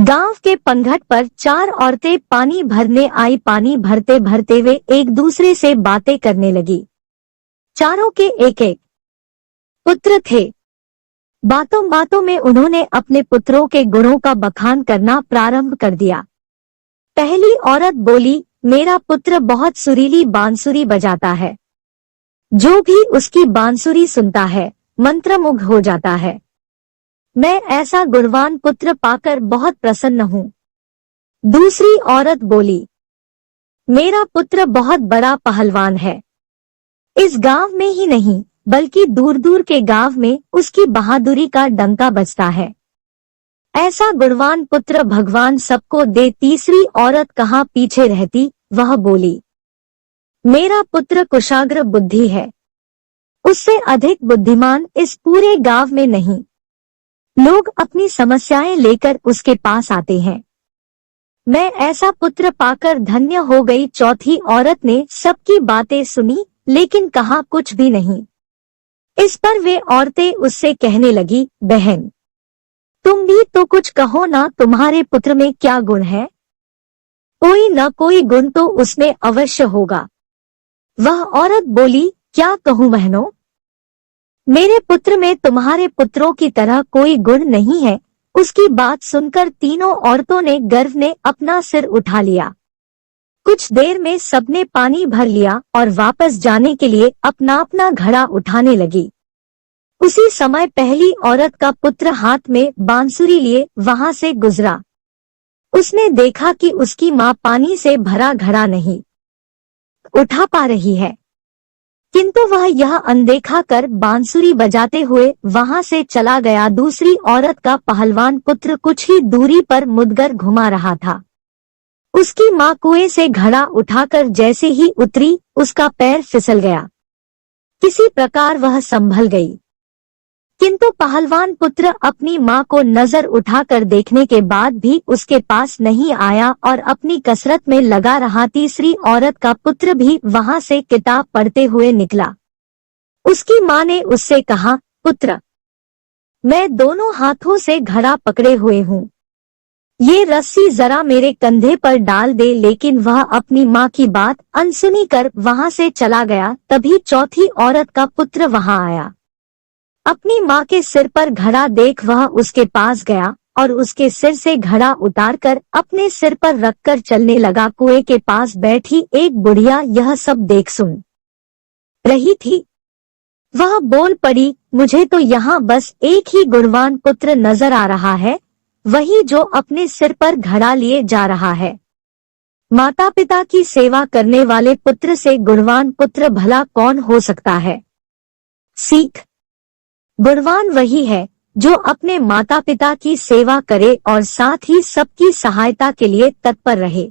गांव के पंघट पर चार औरतें पानी भरने आई। पानी भरते भरते वे एक दूसरे से बातें करने लगी। चारों के एक एक पुत्र थे। बातों बातों में उन्होंने अपने पुत्रों के गुणों का बखान करना प्रारंभ कर दिया। पहली औरत बोली, मेरा पुत्र बहुत सुरीली बांसुरी बजाता है। जो भी उसकी बांसुरी सुनता है मंत्रमुग्ध हो जाता है। मैं ऐसा गुणवान पुत्र पाकर बहुत प्रसन्न हूँ। दूसरी औरत बोली, मेरा पुत्र बहुत बड़ा पहलवान है। इस गांव में ही नहीं बल्कि दूर दूर के गांव में उसकी बहादुरी का डंका बजता है। ऐसा गुणवान पुत्र भगवान सबको दे। तीसरी औरत कहाँ पीछे रहती, वह बोली, मेरा पुत्र कुशाग्र बुद्धि है। उससे अधिक बुद्धिमान इस पूरे गांव में नहीं। लोग अपनी समस्याएं लेकर उसके पास आते हैं। मैं ऐसा पुत्र पाकर धन्य हो गई। चौथी औरत ने सबकी बातें सुनी लेकिन कहा कुछ भी नहीं। इस पर वे औरतें उससे कहने लगी, बहन तुम भी तो कुछ कहो ना, तुम्हारे पुत्र में क्या गुण है? कोई न कोई गुण तो उसमें अवश्य होगा। वह औरत बोली, क्या कहूँ बहनों, मेरे पुत्र में तुम्हारे पुत्रों की तरह कोई गुण नहीं है। उसकी बात सुनकर तीनों औरतों ने गर्व ने अपना सिर उठा लिया। कुछ देर में सबने पानी भर लिया और वापस जाने के लिए अपना अपना घड़ा उठाने लगी। उसी समय पहली औरत का पुत्र हाथ में बांसुरी लिए वहां से गुजरा। उसने देखा कि उसकी माँ पानी से भरा घड़ा नहीं उठा पा रही है, किंतु वह यह अनदेखा कर बांसुरी बजाते हुए वहां से चला गया। दूसरी औरत का पहलवान पुत्र कुछ ही दूरी पर मुदगर घुमा रहा था। उसकी माँ कुएं से घड़ा उठाकर जैसे ही उतरी, उसका पैर फिसल गया। किसी प्रकार वह संभल गई, किंतु पहलवान पुत्र अपनी माँ को नजर उठाकर देखने के बाद भी उसके पास नहीं आया और अपनी कसरत में लगा रहा। तीसरी औरत का पुत्र भी वहां से किताब पढ़ते हुए निकला। उसकी माँ ने उससे कहा, पुत्र मैं दोनों हाथों से घड़ा पकड़े हुए हूँ, ये रस्सी जरा मेरे कंधे पर डाल दे। लेकिन वह अपनी माँ की बात अनसुनी कर वहां से चला गया। तभी चौथी औरत का पुत्र वहां आया। अपनी माँ के सिर पर घड़ा देख वह उसके पास गया और उसके सिर से घड़ा उतारकर अपने सिर पर रखकर चलने लगा। कुएं के पास बैठी एक बुढ़िया यह सब देख सुन रही थी। वह बोल पड़ी, मुझे तो यहाँ बस एक ही गुणवान पुत्र नजर आ रहा है, वही जो अपने सिर पर घड़ा लिए जा रहा है। माता पिता की सेवा करने वाले पुत्र से गुणवान पुत्र भला कौन हो सकता है? सीख, गुणवान वही है जो अपने माता पिता की सेवा करे और साथ ही सबकी सहायता के लिए तत्पर रहे।